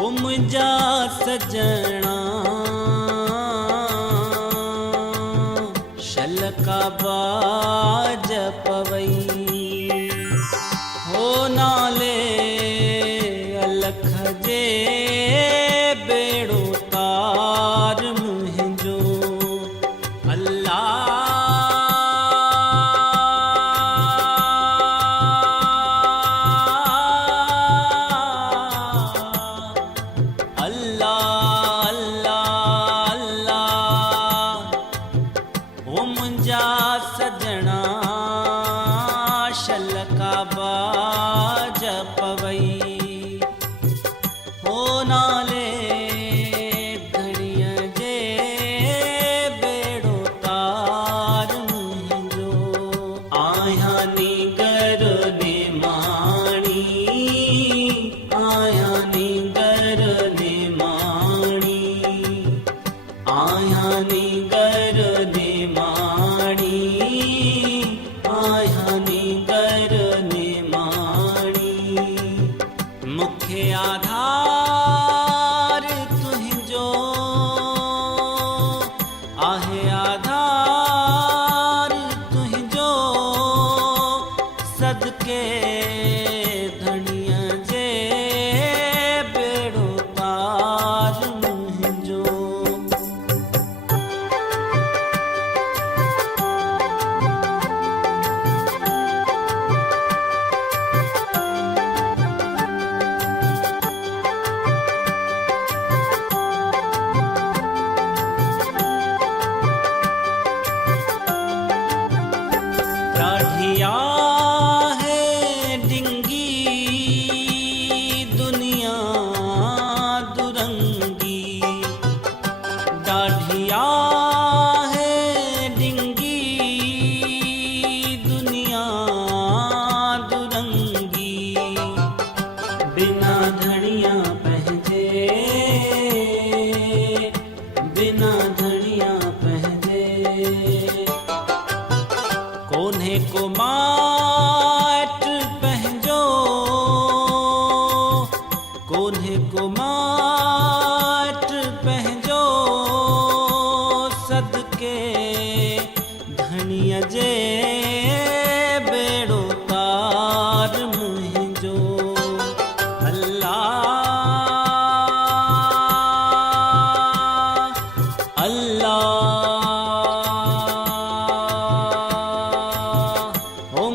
ओ मुंहिंजा सजणा शलका बाज पवई हो नाले अलख जे बेड़ो तार मुंहिंजो सजणा शलका बाज पवई हो नाले धणीअ जे बेड़ो तार मुंहिंजो आहियां नीगर निमाणी आहियां नीगर निमाणी आहियां नीगर निमाणी आहियां नीगर निमाणी मुख्य आधार तुंहिंजो आहे आधार तुंहिंजो सदके धणीअ जे बेड़ो तार मुंहिंजो ढाढ़िया है डिंगी दुनिया दुरंगी ढाढ़िया है डिंगी दुनिया दुरंगी बिना धणिया पहुँचे बिना धणिया पहुँचे कोन्हे को माट पंहिंजो कोन्हे को माट पंहिंजो सदके धणीअ जे बेड़ो तार मुंहिंजो अल्लाह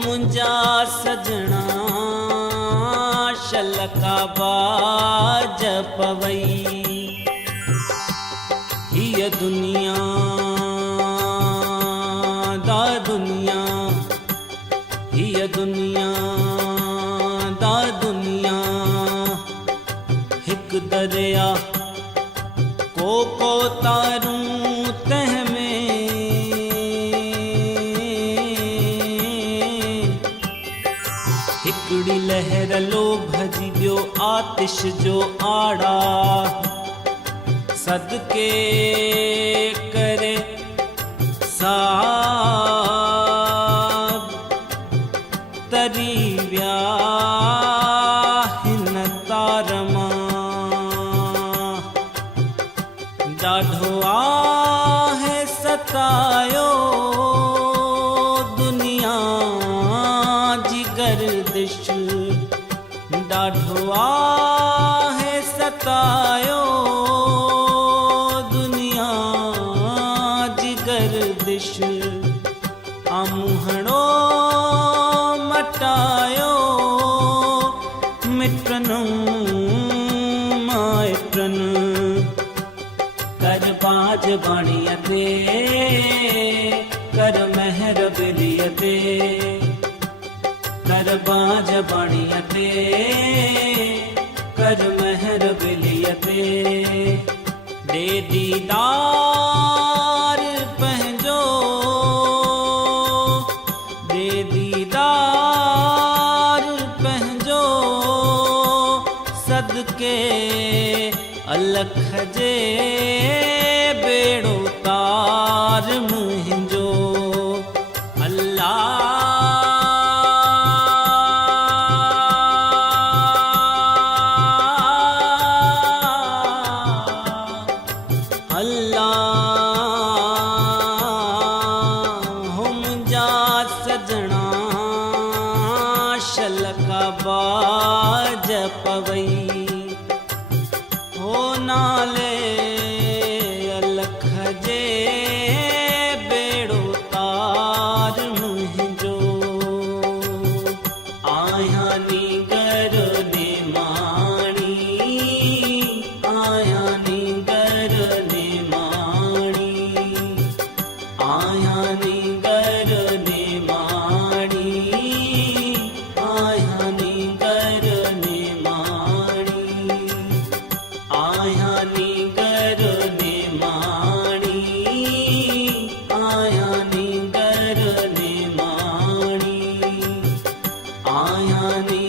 मुंहिंजा सजणा शलका बाज पवई हीअ दुनिया दा दुनिया हीअ दुनिया दा दुनिया हिकु दरिया को तारूं तंहिं हिकड़ी लहर लोभ जी ॿियो आतिश जो आड़ा सदके करे साब तरी विया हिन तार मां ॾाढो आहे सतायो दुनिया जी गर्दिश ॾाढो आहे सतायो दुनिया जी गर्दिश आमुहणो मटायो मिटनि माइटनि कर बाज बाणीअ ते कर महर बिलीअ ते कर बाज बाणीअ ते कर महर बिलीअ ते दे दीदार पंहिंजो दे दीदार पंहिंजो सदके अलख जे बेड़ो तार मुंहिंजो अल्लाह शलका बाज पवई हो नाले अलख जे बेड़ो तार मुंहिंजो आया नी घर ने माणी आया नी घर ने माणी आया नी घर ने माणी आया नी घर ने माणी आया नी घर ने माणी आया नी घर ने माणी आया नी